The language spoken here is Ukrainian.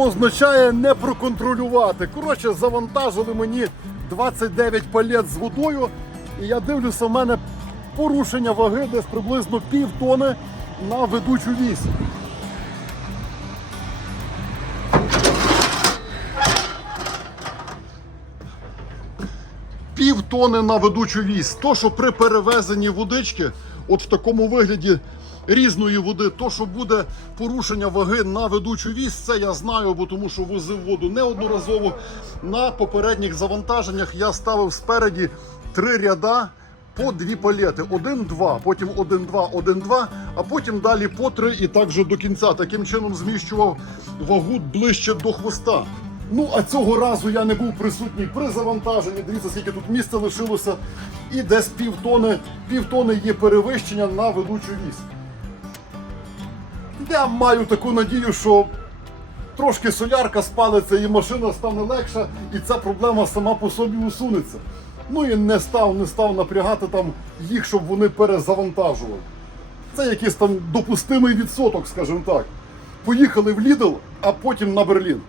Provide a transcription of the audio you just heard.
означає не проконтролювати. Коротше, завантажили мені 29 палет з водою, і я дивлюся, в мене порушення ваги десь приблизно пів тони на ведучу вісь. Пів тони на ведучу вісь. То, що при перевезенні водички, от в такому вигляді різної води, то, що буде порушення ваги на ведучу вісь, це я знаю, бо тому що возив воду неодноразово. На попередніх завантаженнях я ставив спереді три ряда по дві палети. Один-два, потім один-два, один-два, а потім далі по три і так же до кінця. Таким чином зміщував вагу ближче до хвоста. Ну, а цього разу я не був присутній при завантаженні. Дивіться, скільки тут місця лишилося. І десь півтони, півтони є перевищення на ведучу вісь. Я маю таку надію, що трошки солярка спалиться і машина стане легша, і ця проблема сама по собі усунеться. Ну і не став, не став напрягати там їх, щоб вони перезавантажували. Це якийсь там допустимий відсоток, скажімо так. Поїхали в Лідл, а потім на Берлін.